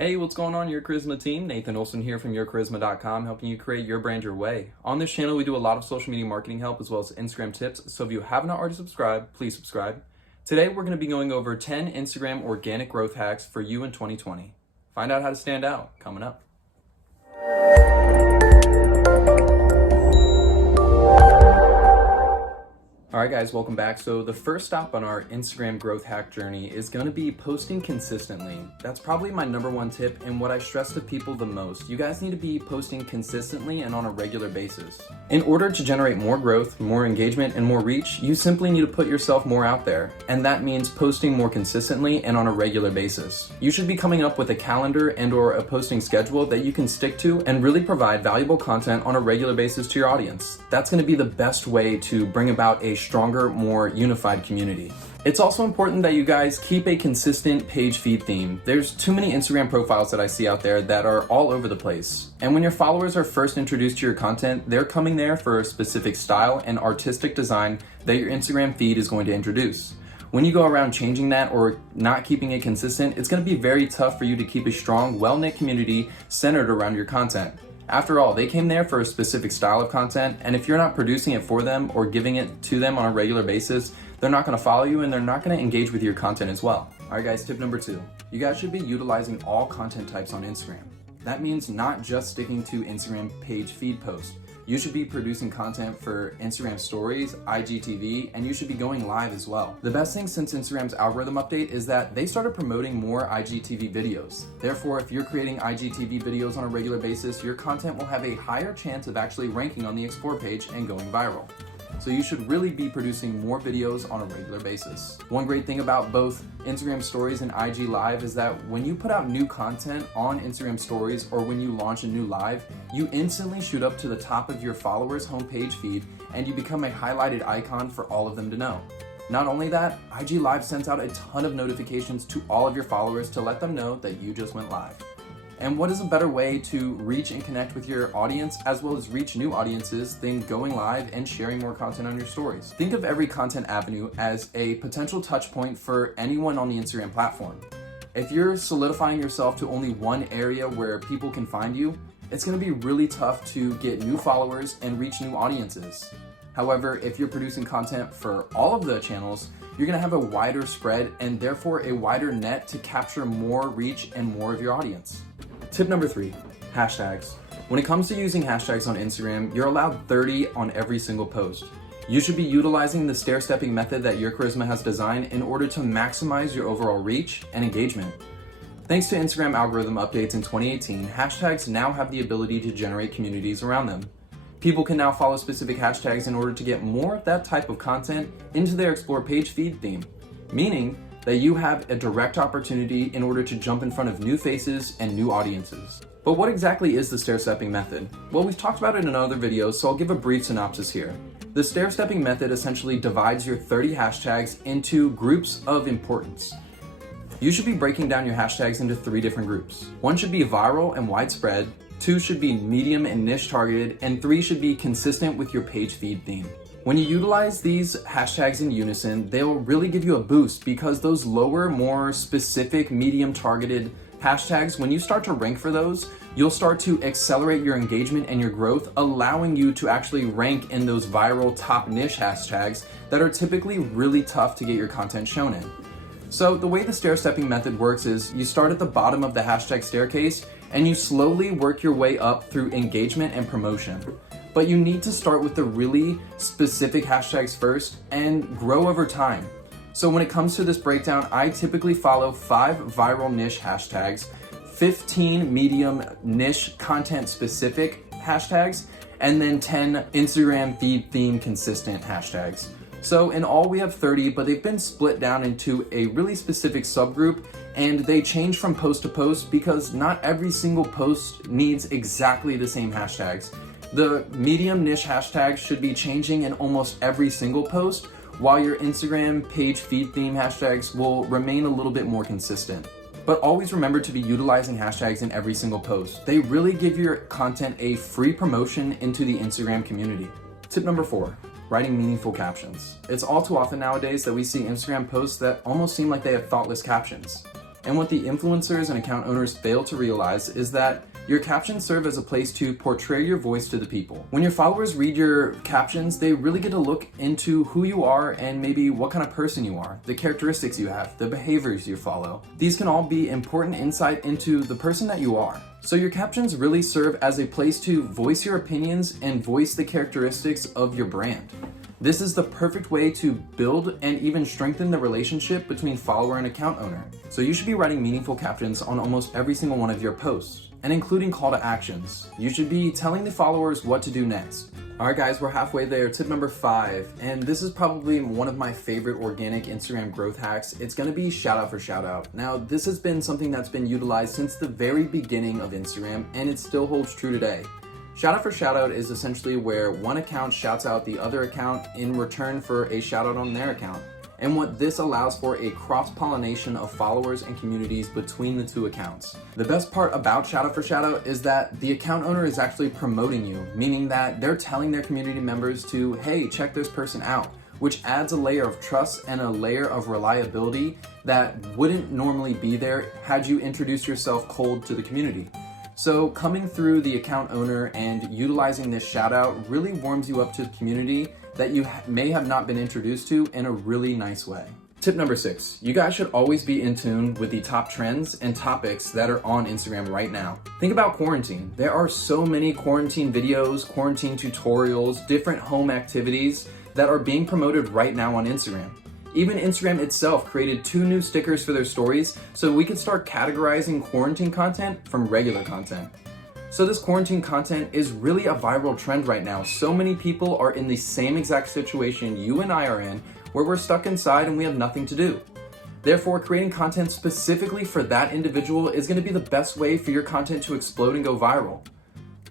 Hey, what's going on, your Charisma team? Nathan Olson here from yourcharisma.com, helping you create your brand your way. On this channel, we do a lot of social media marketing help as well as Instagram tips, so if you have not already subscribed, please subscribe. Today, we're going to be going over 10 Instagram organic growth hacks for you in 2020. Find out how to stand out, coming up. Alright guys, welcome back. So the first stop on our Instagram growth hack journey is going to be posting consistently. That's probably my number one tip and what I stress to people the most. You guys need to be posting consistently and on a regular basis. In order to generate more growth, more engagement, and more reach, you simply need to put yourself more out there. And that means posting more consistently and on a regular basis. You should be coming up with a calendar and or a posting schedule that you can stick to and really provide valuable content on a regular basis to your audience. That's going to be the best way to bring about a stronger, more unified community. It's also important that you guys keep a consistent page feed theme. There's too many Instagram profiles that I see out there that are all over the place. And when your followers are first introduced to your content, they're coming there for a specific style and artistic design that your Instagram feed is going to introduce. When you go around changing that or not keeping it consistent, it's going to be very tough for you to keep a strong, well-knit community centered around your content. After all, they came there for a specific style of content, and if you're not producing it for them or giving it to them on a regular basis, they're not going to follow you and they're not going to engage with your content as well. All right guys, tip number 2. You guys should be utilizing all content types on Instagram. That means not just sticking to Instagram page feed posts. You should be producing content for Instagram stories, IGTV, and you should be going live as well. The best thing since Instagram's algorithm update is that they started promoting more IGTV videos. Therefore, if you're creating IGTV videos on a regular basis, your content will have a higher chance of actually ranking on the Explore page and going viral. So you should really be producing more videos on a regular basis. One great thing about both Instagram Stories and IG Live is that when you put out new content on Instagram Stories or when you launch a new live, you instantly shoot up to the top of your followers' homepage feed and you become a highlighted icon for all of them to know. Not only that, IG Live sends out a ton of notifications to all of your followers to let them know that you just went live. And what is a better way to reach and connect with your audience as well as reach new audiences than going live and sharing more content on your stories? Think of every content avenue as a potential touch point for anyone on the Instagram platform. If you're solidifying yourself to only one area where people can find you, it's going to be really tough to get new followers and reach new audiences. However, if you're producing content for all of the channels, you're going to have a wider spread and therefore a wider net to capture more reach and more of your audience. Tip number 3, hashtags. When it comes to using hashtags on Instagram, you're allowed 30 on every single post. You should be utilizing the stair-stepping method that Your Charisma has designed in order to maximize your overall reach and engagement. Thanks to Instagram algorithm updates in 2018, hashtags now have the ability to generate communities around them. People can now follow specific hashtags in order to get more of that type of content into their Explore page feed theme, meaning that you have a direct opportunity in order to jump in front of new faces and new audiences. But what exactly is the stair-stepping method? Well, we've talked about it in other videos, so I'll give a brief synopsis here. The stair-stepping method essentially divides your 30 hashtags into groups of importance. You should be breaking down your hashtags into 3 different groups. 1 should be viral and widespread, 2 should be medium and niche targeted, and 3 should be consistent with your page feed theme. When you utilize these hashtags in unison, they'll really give you a boost because those lower, more specific, medium targeted hashtags, when you start to rank for those, you'll start to accelerate your engagement and your growth, allowing you to actually rank in those viral top niche hashtags that are typically really tough to get your content shown in. So the way the stair-stepping method works is you start at the bottom of the hashtag staircase and you slowly work your way up through engagement and promotion. But you need to start with the really specific hashtags first and grow over time. So when it comes to this breakdown, I typically follow 5 viral niche hashtags, 15 medium niche content specific hashtags, and then 10 Instagram feed theme consistent hashtags. So in all we have 30, but they've been split down into a really specific subgroup and they change from post to post because not every single post needs exactly the same hashtags. The medium niche hashtags should be changing in almost every single post, while your Instagram page feed theme hashtags will remain a little bit more consistent. But always remember to be utilizing hashtags in every single post. They really give your content a free promotion into the Instagram community. Tip number 4, writing meaningful captions. It's all too often nowadays that we see Instagram posts that almost seem like they have thoughtless captions. And what the influencers and account owners fail to realize is that your captions serve as a place to portray your voice to the people. When your followers read your captions, they really get to look into who you are and maybe what kind of person you are, the characteristics you have, the behaviors you follow. These can all be important insight into the person that you are. So your captions really serve as a place to voice your opinions and voice the characteristics of your brand. This is the perfect way to build and even strengthen the relationship between follower and account owner. So you should be writing meaningful captions on almost every single one of your posts, and including call to actions. You should be telling the followers what to do next. All right guys, we're halfway there. Tip number 5, and this is probably one of my favorite organic Instagram growth hacks. It's gonna be shout out for shout out. Now, this has been something that's been utilized since the very beginning of Instagram, and it still holds true today. Shout out for shout out is essentially where one account shouts out the other account in return for a shout out on their account. And what this allows for a cross-pollination of followers and communities between the two accounts. The best part about shout out for shout out is that the account owner is actually promoting you, meaning that they're telling their community members to, hey, check this person out, which adds a layer of trust and a layer of reliability that wouldn't normally be there had you introduced yourself cold to the community. So coming through the account owner and utilizing this shout out really warms you up to the community that you may have not been introduced to in a really nice way. Tip number 6, you guys should always be in tune with the top trends and topics that are on Instagram right now. Think about quarantine. There are so many quarantine videos, quarantine tutorials, different home activities that are being promoted right now on Instagram. Even Instagram itself created 2 new stickers for their stories so we could start categorizing quarantine content from regular content. So this quarantine content is really a viral trend right now. So many people are in the same exact situation you and I are in, where we're stuck inside and we have nothing to do. Therefore, creating content specifically for that individual is going to be the best way for your content to explode and go viral.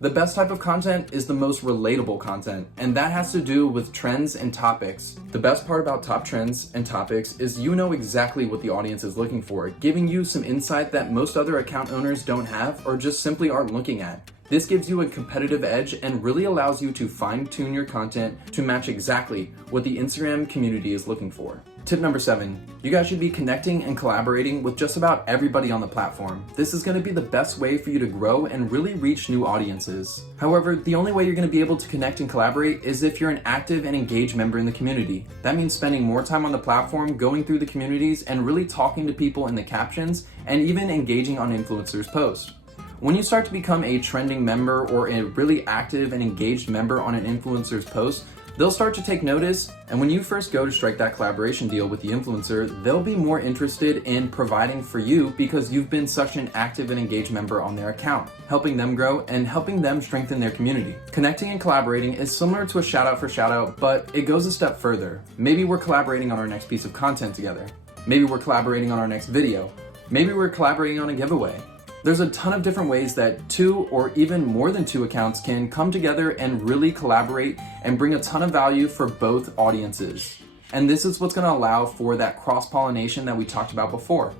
The best type of content is the most relatable content, and that has to do with trends and topics. The best part about top trends and topics is you know exactly what the audience is looking for, giving you some insight that most other account owners don't have or just simply aren't looking at. This gives you a competitive edge and really allows you to fine-tune your content to match exactly what the Instagram community is looking for. Tip number 7, you guys should be connecting and collaborating with just about everybody on the platform. This is going to be the best way for you to grow and really reach new audiences. However, the only way you're going to be able to connect and collaborate is if you're an active and engaged member in the community. That means spending more time on the platform, going through the communities, and really talking to people in the captions, and even engaging on influencers' posts. When you start to become a trending member or a really active and engaged member on an influencer's post, they'll start to take notice, and when you first go to strike that collaboration deal with the influencer, they'll be more interested in providing for you because you've been such an active and engaged member on their account, helping them grow and helping them strengthen their community. Connecting and collaborating is similar to a shout out for shout out, but it goes a step further. Maybe we're collaborating on our next piece of content together. Maybe we're collaborating on our next video. Maybe we're collaborating on a giveaway. There's a ton of different ways that 2 or even more than 2 accounts can come together and really collaborate and bring a ton of value for both audiences. And this is what's going to allow for that cross-pollination that we talked about before.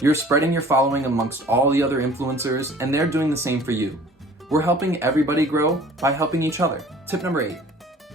You're spreading your following amongst all the other influencers, and they're doing the same for you. We're helping everybody grow by helping each other. Tip number 8,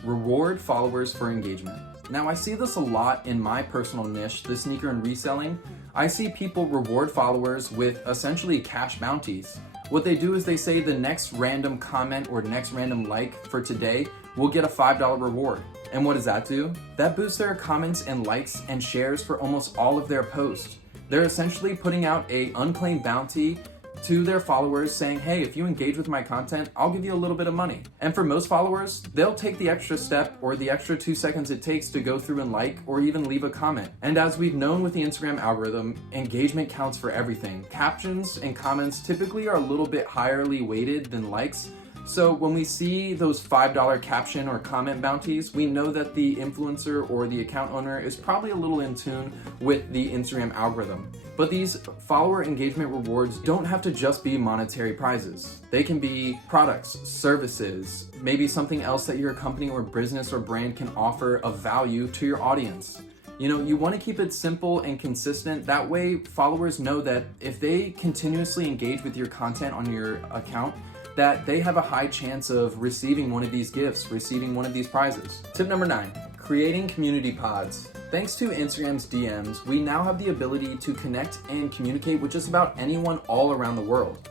reward followers for engagement. Now, I see this a lot in my personal niche, the sneaker and reselling. I see people reward followers with essentially cash bounties. What they do is they say the next random comment or next random like for today will get a $5 reward. And what does that do? That boosts their comments and likes and shares for almost all of their posts. They're essentially putting out an unclaimed bounty to their followers saying, hey, if you engage with my content, I'll give you a little bit of money. And for most followers, they'll take the extra step or the extra 2 seconds it takes to go through and like or even leave a comment. And as we've known with the Instagram algorithm, engagement counts for everything. Captions and comments typically are a little bit higherly weighted than likes. So when we see those $5 caption or comment bounties, we know that the influencer or the account owner is probably a little in tune with the Instagram algorithm. But these follower engagement rewards don't have to just be monetary prizes. They can be products, services, maybe something else that your company or business or brand can offer of value to your audience. You know, you want to keep it simple and consistent. That way followers know that if they continuously engage with your content on your account, that they have a high chance of receiving one of these gifts, receiving one of these prizes. Tip number 9, Creating community pods. Thanks to Instagram's DMs, we now have the ability to connect and communicate with just about anyone all around the world.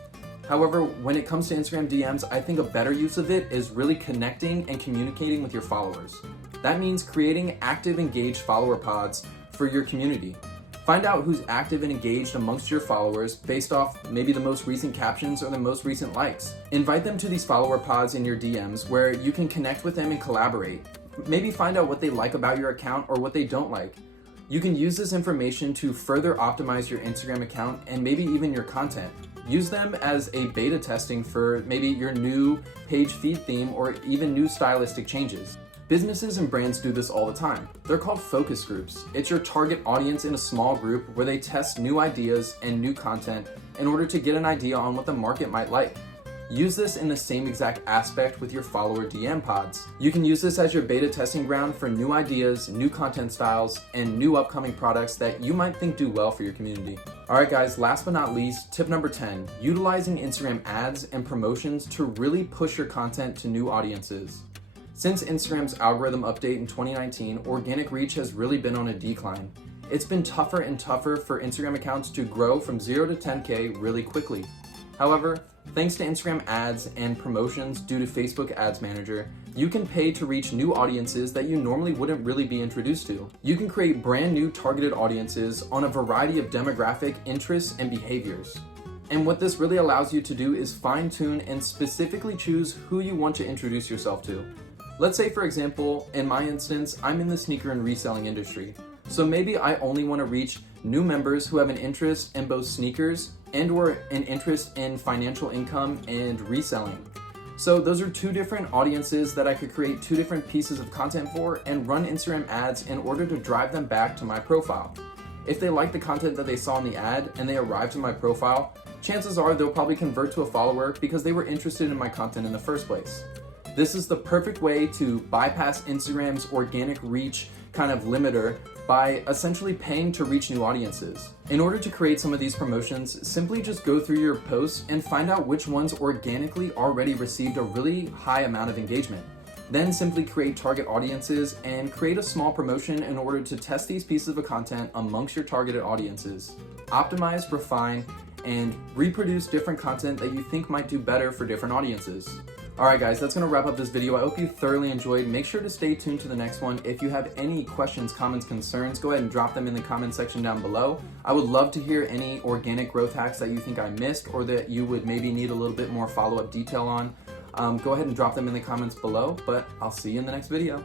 However, when it comes to Instagram DMs, I think a better use of it is really connecting and communicating with your followers. That means creating active, engaged follower pods for your community. Find out who's active and engaged amongst your followers based off maybe the most recent captions or the most recent likes. Invite them to these follower pods in your DMs where you can connect with them and collaborate. Maybe find out what they like about your account or what they don't like. You can use this information to further optimize your Instagram account and maybe even your content. Use them as a beta testing for maybe your new page feed theme or even new stylistic changes. Businesses and brands do this all the time. They're called focus groups. It's your target audience in a small group where they test new ideas and new content in order to get an idea on what the market might like. Use this in the same exact aspect with your follower DM pods. You can use this as your beta testing ground for new ideas, new content styles, and new upcoming products that you might think do well for your community. Alright guys, last but not least, tip number 10, utilizing Instagram ads and promotions to really push your content to new audiences. Since Instagram's algorithm update in 2019, organic reach has really been on a decline. It's been tougher and tougher for Instagram accounts to grow from 0 to 10K really quickly. However, thanks to Instagram ads and promotions due to Facebook Ads Manager, you can pay to reach new audiences that you normally wouldn't really be introduced to. You can create brand new targeted audiences on a variety of demographic interests and behaviors. And what this really allows you to do is fine-tune and specifically choose who you want to introduce yourself to. Let's say, for example, in my instance, I'm in the sneaker and reselling industry. So maybe I only want to reach new members who have an interest in both sneakers and or an interest in financial income and reselling. So those are two different audiences that I could create two different pieces of content for and run Instagram ads in order to drive them back to my profile. If they like the content that they saw in the ad and they arrive to my profile, chances are they'll probably convert to a follower because they were interested in my content in the first place. This is the perfect way to bypass Instagram's organic reach kind of limiter by essentially paying to reach new audiences. In order to create some of these promotions, simply just go through your posts and find out which ones organically already received a really high amount of engagement. Then simply create target audiences and create a small promotion in order to test these pieces of content amongst your targeted audiences. Optimize, refine, and reproduce different content that you think might do better for different audiences. Alright guys, that's going to wrap up this video. I hope you thoroughly enjoyed. Make sure to stay tuned to the next one. If you have any questions, comments, concerns, go ahead and drop them in the comment section down below. I would love to hear any organic growth hacks that you think I missed or that you would maybe need a little bit more follow-up detail on. Go ahead and drop them in the comments below, but I'll see you in the next video.